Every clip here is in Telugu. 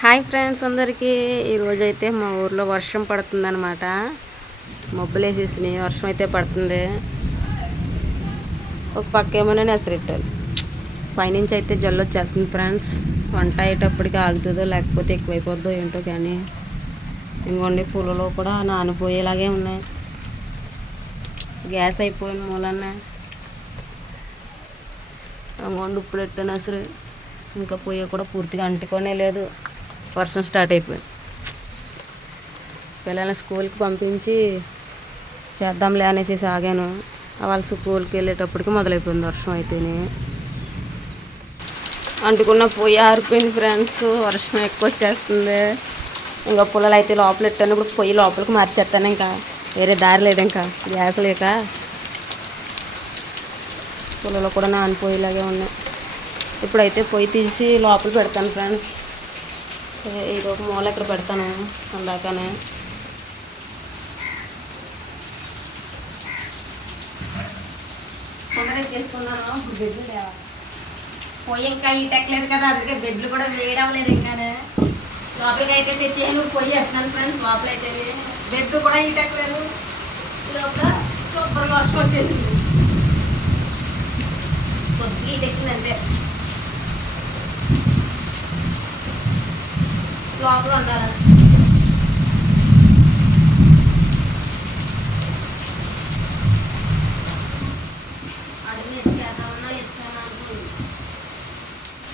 హాయ్ ఫ్రెండ్స్ అందరికీ. ఈరోజు అయితే మా ఊర్లో వర్షం పడుతుందనమాట మబ్బులు వేసేసినాయి వర్షం అయితే పడుతుంది. ఒక పక్క ఏమైనా నెసరెట్టాలి పైనుంచి అయితే జల్లు వచ్చేస్తుంది ఫ్రెండ్స్. వంట అయ్యేటప్పటికి ఆగుతుందో లేకపోతే ఎక్కువైపోద్దో ఏంటో కానీ. ఇంకొండి పూలలో కూడా నానిపోయేలాగే ఉన్నాయి. గ్యాస్ అయిపోయిన మూలన్న. ఇంకోండి ఇప్పుడు ఎట్టిన అసలు. ఇంకా పొయ్యి కూడా పూర్తిగా అంటుకోనే లేదు. వర్షం స్టార్ట్ అయిపోయింది. పిల్లల్ని స్కూల్కి పంపించి చేద్దాంలే అనేసి సాగాను. వాళ్ళ స్కూల్కి వెళ్ళేటప్పటికి మొదలైపోయింది వర్షం అయితేనే. అంటుకున్న పొయ్యి ఆరిపోయింది ఫ్రెండ్స్. వర్షం ఎక్కువ వచ్చేస్తుంది. ఇంకా పుల్లలు అయితే లోపల పెట్టాను ఇప్పుడు పొయ్యి లోపలికి మార్చేస్తాను ఇంకా. వేరే దారి లేదు ఇంకా. గ్యాస్ లేక. పుల్లలు కూడా నానిపోయేలాగే ఉన్నాయి. ఇప్పుడైతే పొయ్యి తీసి లోపల పెడతాను ఫ్రెండ్స్. ఈరోజు మూల ఇక్కడ పెడతాను? అందాకనే. తొందరగా చేసుకున్నాను ఇప్పుడు బెడ్లు లేవా పొయ్యి ఇంకా ఈ కదా అందుకే బెడ్లు కూడా వేయడం లేదు ఇంకానే. లోపలికి అయితే తెచ్చేయను పొయ్యి ఎట్టినాను ఫ్రెండ్స్ లోపల అయితే బెడ్ కూడా ఈ లోపల సూపర్గా వర్షం వచ్చేసింది కొద్దిగా ఈ అంతే.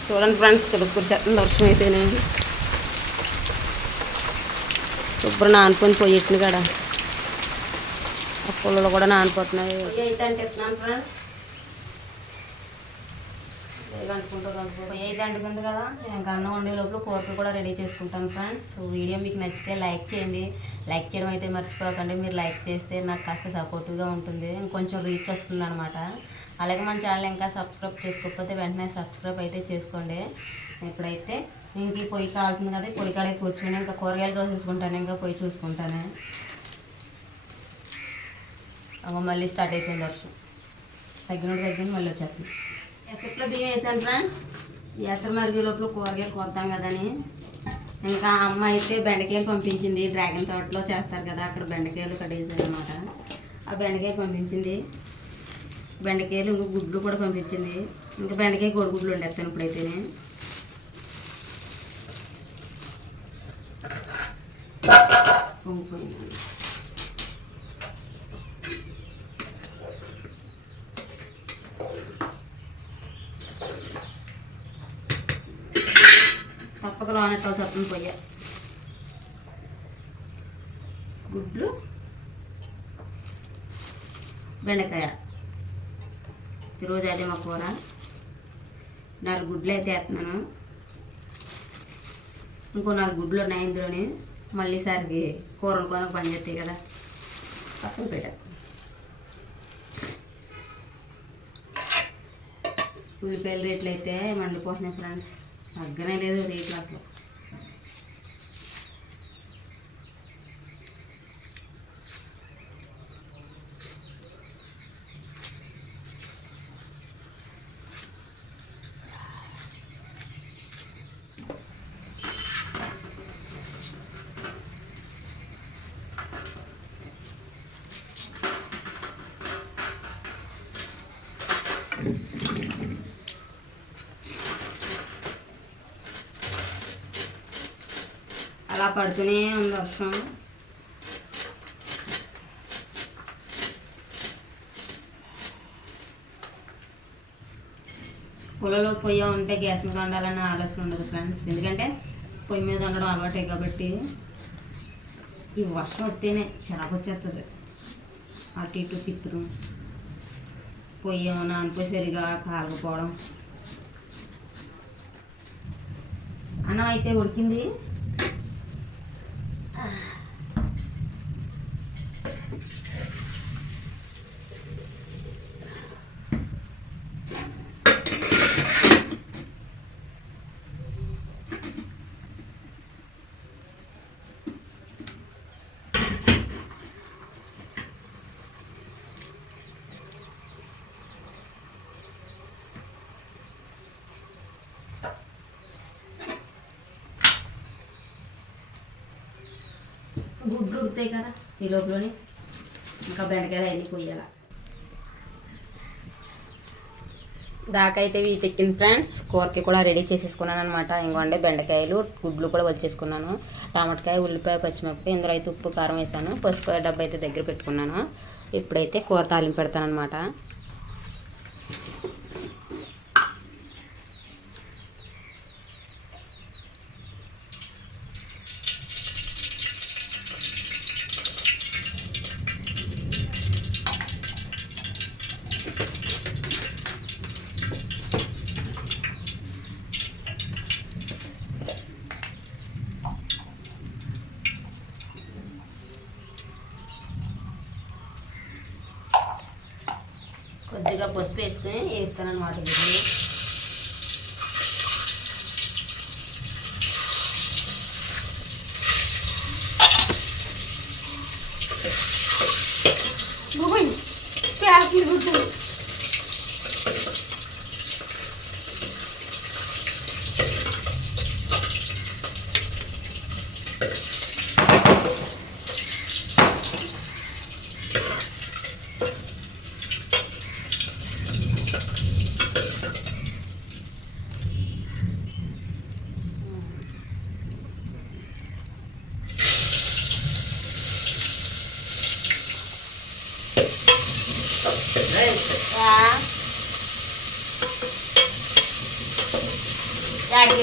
చూడండి ఫ్రెండ్స్ చిలుకూరు చేస్తుంది వర్షం అయితేనే. శుభ్రం నానిపోయి పోయి ఎట్టిన కాడ ఆ పుల్లలు కూడా నానిపోతున్నాయి అయితే అంటే ఫ్రెండ్స్. అయితే అంటుకుంది కదా? ఇంకా అన్నం వండే లోపల కూరకు కూడా రెడీ చేసుకుంటాను ఫ్రెండ్స్. వీడియో మీకు నచ్చితే లైక్ చేయండి. లైక్ చేయడం అయితే మర్చిపోకండి. మీరు లైక్ చేస్తే నాకు కాస్త సపోర్టివ్గా ఉంటుంది. ఇంకొంచెం రీచ్ వస్తుంది అనమాట అలాగే మన ఛానల్ ఇంకా సబ్స్క్రైబ్ చేసుకోకపోతే వెంటనే సబ్స్క్రైబ్ అయితే చేసుకోండి. ఇప్పుడైతే ఇంక ఈ పొయ్యి కాలుతుంది కదా పొయ్యి కాడే కూర్చొని ఇంకా కూరగాయలు కోసేసుకుంటాను ఇంకా పొయ్యి చూసుకుంటాను. మళ్ళీ స్టార్ట్ అయిపోయింది వర్షం. తగ్గినట్టు తగ్గింది మళ్ళీ వచ్చేస్తుంది. ఎసట్లో బియ్యం వేసాను ఫ్రెండ్స్. ఎసరు మరిగే లోపల కూరగాయలు కొడతాం కదని. ఇంకా అమ్మ అయితే బెండకాయలు పంపించింది. డ్రాగన్ తోటలో చేస్తారు కదా అక్కడ బెండకాయలు కడేసారు అనమాట ఆ బెండకాయ పంపించింది. బెండకాయలు ఇంకా గుడ్లు కూడా పంపించింది. ఇంకా బెండకాయ కోడిగుడ్లు వండేస్తాను ఇప్పుడైతేనే. పొంగిపోయింది తప్పక లోనెట్లా చప్పని పోయా గుడ్లు బెండకాయ. ఈరోజు అదే మా కూర. నాలుగు గుడ్లు అయితే వేస్తున్నాను. ఇంకో నాలుగు గుడ్లు ఉన్నాయి ఇందులోని. మళ్ళీ సారికి కూర కొన పని చేస్తాయి కదా. పక్కన పెట్ట. ఉల్లిపాయల రేట్లు అయితే మండిపోతున్నాయి ఫ్రెండ్స్. తగ్గనే లేదు రేట్లు అసలు అలా పడుతూనే ఉంది వర్షం. పొలంలో పొయ్యి ఉంటే గ్యాస్ మీద వండాలన్న ఆలోచన ఉండదు ఫ్రెండ్స్ ఎందుకంటే పొయ్యి మీద ఉండడం అలవాటే కాబట్టి ఈ వర్షం వస్తేనే చిరాకొచ్చేస్తుంది అటు ఇటు తిప్పుతాం. పొయ్యి ఏమన్నా అనుకో సరిగా కాలకపోవడం. అన్నం అయితే ఉడికింది. గుడ్లు ఉడుతాయి కదా ఈ లోపలని ఇంకా బెండకాయలు అన్నీ కొయ్యాల. దాకైతే వీటి ఎక్కింది ఫ్రెండ్స్ కూరకి కూడా రెడీ చేసేసుకున్నాను అనమాట ఇంకోండి బెండకాయలు గుడ్లు కూడా వచ్చేసుకున్నాను. టమాటకాయ ఉల్లిపాయ పచ్చిమిరపకాయ ఇందులో అయితే ఉప్పు కారం వేసాను. పసుపు డబ్బా అయితే దగ్గర పెట్టుకున్నాను. ఇప్పుడైతే కూర తాలింపు పెడతాను అనమాట కొద్దిగా పసుపు వేసుకుని వేస్తాను అనమాట గుడ్లు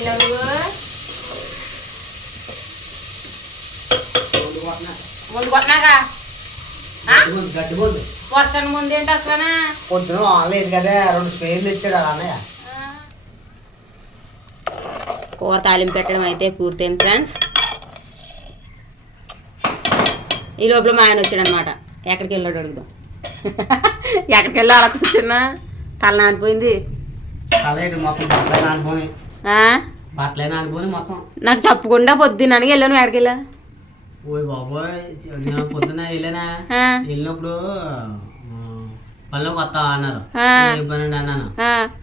ఎక్కడికి నువ్వు ముందు కొట్టినాగా గడ్డి ముందు ఏంటి అసలు పొద్దున ఆన్లేదు కదా రెండు స్పేర్లు ఇచ్చాడు అన్నయ్య కూర తాలింపు పెట్టడం అయితే పూర్తయింది ఫ్రెండ్స్ ఈ లోపల మా ఆయన వచ్చాడు అనమాట ఎక్కడికి వెళ్ళాడు అడుగుదాం. ఎక్కడికి వెళ్ళి అలా కూర్చున్నా. తల నానిపోయింది. మొత్తం నాకు చెప్పకుండా పొద్దున్నానికి వెళ్ళాను ఎక్కడికి వెళ్ళా. ఓయ్ బాబోయ్ నేను పొద్దున వెళ్ళానా? వెళ్ళినప్పుడు పనిలోకి వస్తావా అన్నారు. ఏం పని అండి అన్నాను.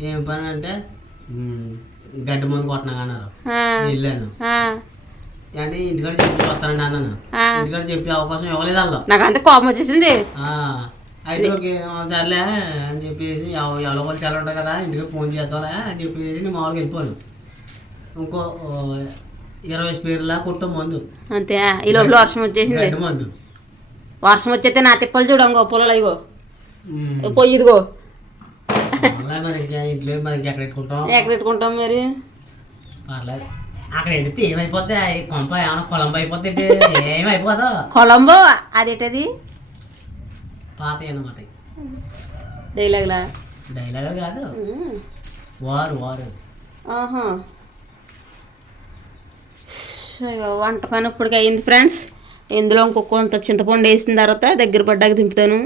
ఏం పని అంటే "ఉమ్, గడ్డి ముందు కొట్టినా అన్నారు. వెళ్ళాను. అంటే ఇంటికాడ చెప్పి వస్తానండి అన్నాను. ఇంటికాడ చెప్పే అవకాశం ఇవ్వలేదు వాళ్ళు నాకు అంత కోపం వచ్చేసింది. అయితే ఓకే సర్లే అని చెప్పేసి ఎవ- ఎవరో వాళ్ళు చాలా ఉంటారు కదా ఇంటికి ఫోన్ చేద్దాంలే అని చెప్పేసి నేను మామూలుగా వెళ్ళిపోయాను ఇంకో ఇరవై స్పీర్లా కొట్టు మందు. అంతే ఈ లోపల వర్షం వచ్చేసింది మందు. వర్షం వచ్చేస్తే నా తిప్పలు చూడంగో పొలాలు ఇగో. పోయి ఇదిగో. ఇంట్లో మరి ఎక్కడ పెట్టుకుంటాం? ఎక్కడ పెట్టుకుంటాం మరి? పర్లేదు అక్కడ ఎడితే ఏమైపోద్ది? ఆ కొంప ఏమైనా కొలంబ అయిపోద్ది ఏమైపోదు కొలంబో అదేటది? పాత అన్నమాట డైలాగ్లా? డైలాగ్ కాదు. వారు వారు. ఆహా. వంట పని ఇప్పటికి అయింది ఫ్రెండ్స్. ఇందులో ఇంకొక కొంత చింతపండు వేసిన తర్వాత దగ్గర పడ్డాక దింపుతాను.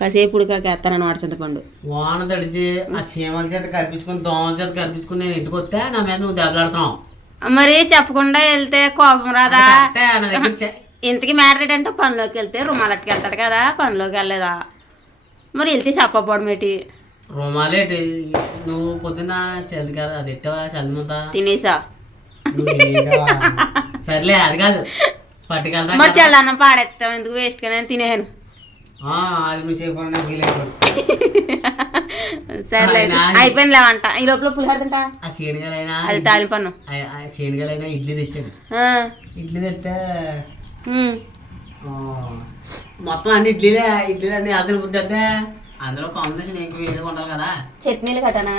కాసేపు ఉడికాక వేస్తాను అనమాట చింతపండు. వాన తడిచి ఆ చీమల చేత కనిపించుకుని దోమల చేత కనిపించుకుని నేను ఇంటికి వస్తే నా మీద నువ్వు దెబ్బలాడుతున్నావు. మరి చెప్పకుండా వెళ్తే కోపం రాదా? ఇంతకీ మ్యాటర్ అంటే పనిలోకి వెళ్తే రుమాలట్టుకి వెళ్తాడు కదా పనిలోకి వెళ్ళలేదా? మరి వెళ్తే చెప్పపోవడం ఏంటి? రుమాలేటి? నువ్వు పొద్దున్న చలికారు అది ఎట్టవా? చలిమంత తినేసా? సర్లే అది కాదు. పట్టుకెళ్తా మరి చల్లన్నం పాడేస్తాం ఎందుకు వేస్ట్ కానీ తినేను. అది మీ వీలైపోయింది సర్లే అయితే. ఆయన- అయిపోయిందిలే వంట. ఈ లోపల పులిహోర తింటా? ఆ శేనిగలైనా అది తాలిపన్ను శేనిగలైనా ఇడ్లీ తెచ్చాడు. ఆ, ఇడ్లీ తెస్తే మొత్తం అన్ని ఇడ్లీలే ఇడ్లీలు అన్ని అదన బుద్ధి అయితే అందులో కాంబినేషన్ ఇంకా వేరే ఉండాలి కదా. చట్నీలు కట్టనా?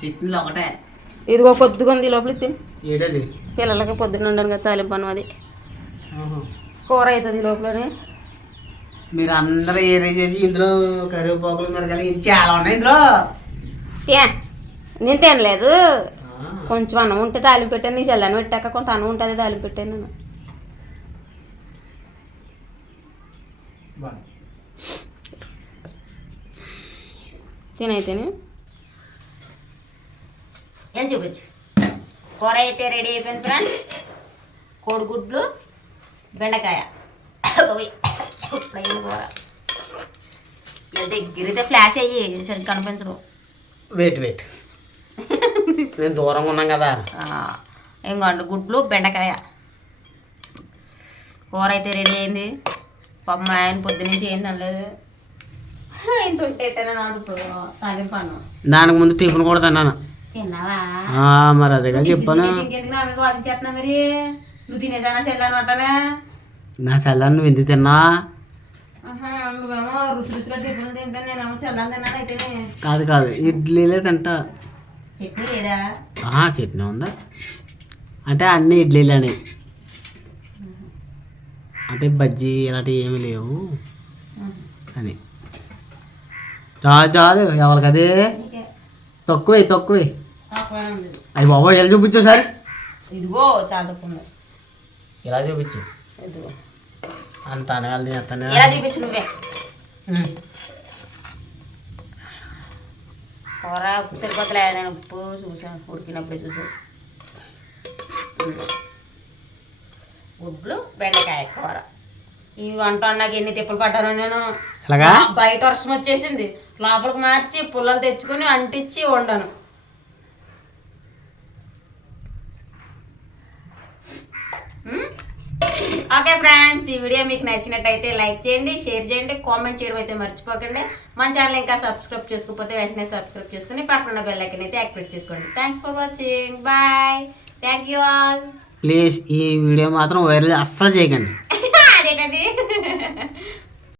చట్నీలు ఒకటే. ఇదిగో కొద్దిగా ఉంది ఈ లోపల తిని. ఏటది? పిల్లలకి పొద్దున్న ఉండను కదా తాలింపన్ను అది కూర అవుతుంది లోపలనే. మీరు అందరూ ఏరే చేసి ఇందులో కరివేపాకులు మిరగాయలు ఇవి చాలా ఉన్నాయి ఇందులో. ఏ నేను తినలేదు. కొంచెం అన్నం ఉంటే తాలింపు పెట్టాను నీ చల్లని పెట్టాక కొంత అన్నం ఉంటుంది తాలింపు పెట్టాను నేను. తినైతేనే ఏం చూపించు? కూర అయితే రెడీ అయిపోయింది ఫ్రెండ్స్. కోడిగుడ్లు బెండకాయ. కూర. దగ్గరైతే ఫ్లాష్ అయ్యి సరిగ్గా కనిపించదు. వెయిట్ వెయిట్ నేను దూరంగా ఉన్నాం కదా. ఇంకోండి గుడ్లు బెండకాయ. కూర అయితే రెడీ అయింది. పాప మా ఆయన పొద్దునుంచి ఏం తినలేదు. ఇంత ఉంటే ఎట్టనా దానికి ముందు టిఫిన్ కూడా తిన్నాను. తిన్నావా? ఆ, మరి అదేగా చెప్పాను. ఇంకెందుకు నా వాదించేస్తున్నా మరి? నువ్వు తినేసానా నా నువ్వు ఎందుకు తిన్నా? నువ్వేమో రుచి రుచిగా టిఫిన్ తింటా నేనేమో చల్లని తిన్నాను అయితే కాదు కాదు ఇడ్లీలే తింటా. చట్నీ లేదా? ఆహా, చట్నీ ఉందా? అంటే అన్ని ఇడ్లీలని. అంటే బజ్జీ ఇలాంటివి ఏమీ లేవు అని. చాలు చాలు ఎవరికి అదే? తక్కువే తక్కువే. అది బాబా ఎలా చూపించు సార్? ఇదిగో చాలా తక్కువ ఇలా చూపించు అంత అనగాలి అంత ఇలా చూపించు నువ్వే? కూర ఉప్పు సరిపోతలే నేను ఉప్పు చూసాను ఉడికినప్పుడు చూసాను గుడ్లు బెండకాయ కూర. ఈ వంట నాకు ఎన్ని తిప్పలు పడ్డాను నేను. బయట వర్షం వచ్చేసింది. లోపలికి మార్చి పుల్లలు తెచ్చుకొని అంటించి వండాను. ఓకే ఫ్రెండ్స్ ఈ వీడియో మీకు నచ్చినట్టయితే లైక్ చేయండి షేర్ చేయండి కామెంట్ చేయడం అయితే మర్చిపోకండి. మన ఛానల్ ఇంకా సబ్స్క్రైబ్ చేసుకోకపోతే వెంటనే సబ్స్క్రైబ్ చేసుకుని పక్కన బెల్ ఐకన్ అయితే యాక్టివేట్ చేసుకోండి. Thanks for watching bye thank you all please ఈ వీడియో మాత్రం వైరల్ అస్సలు చేయకండి.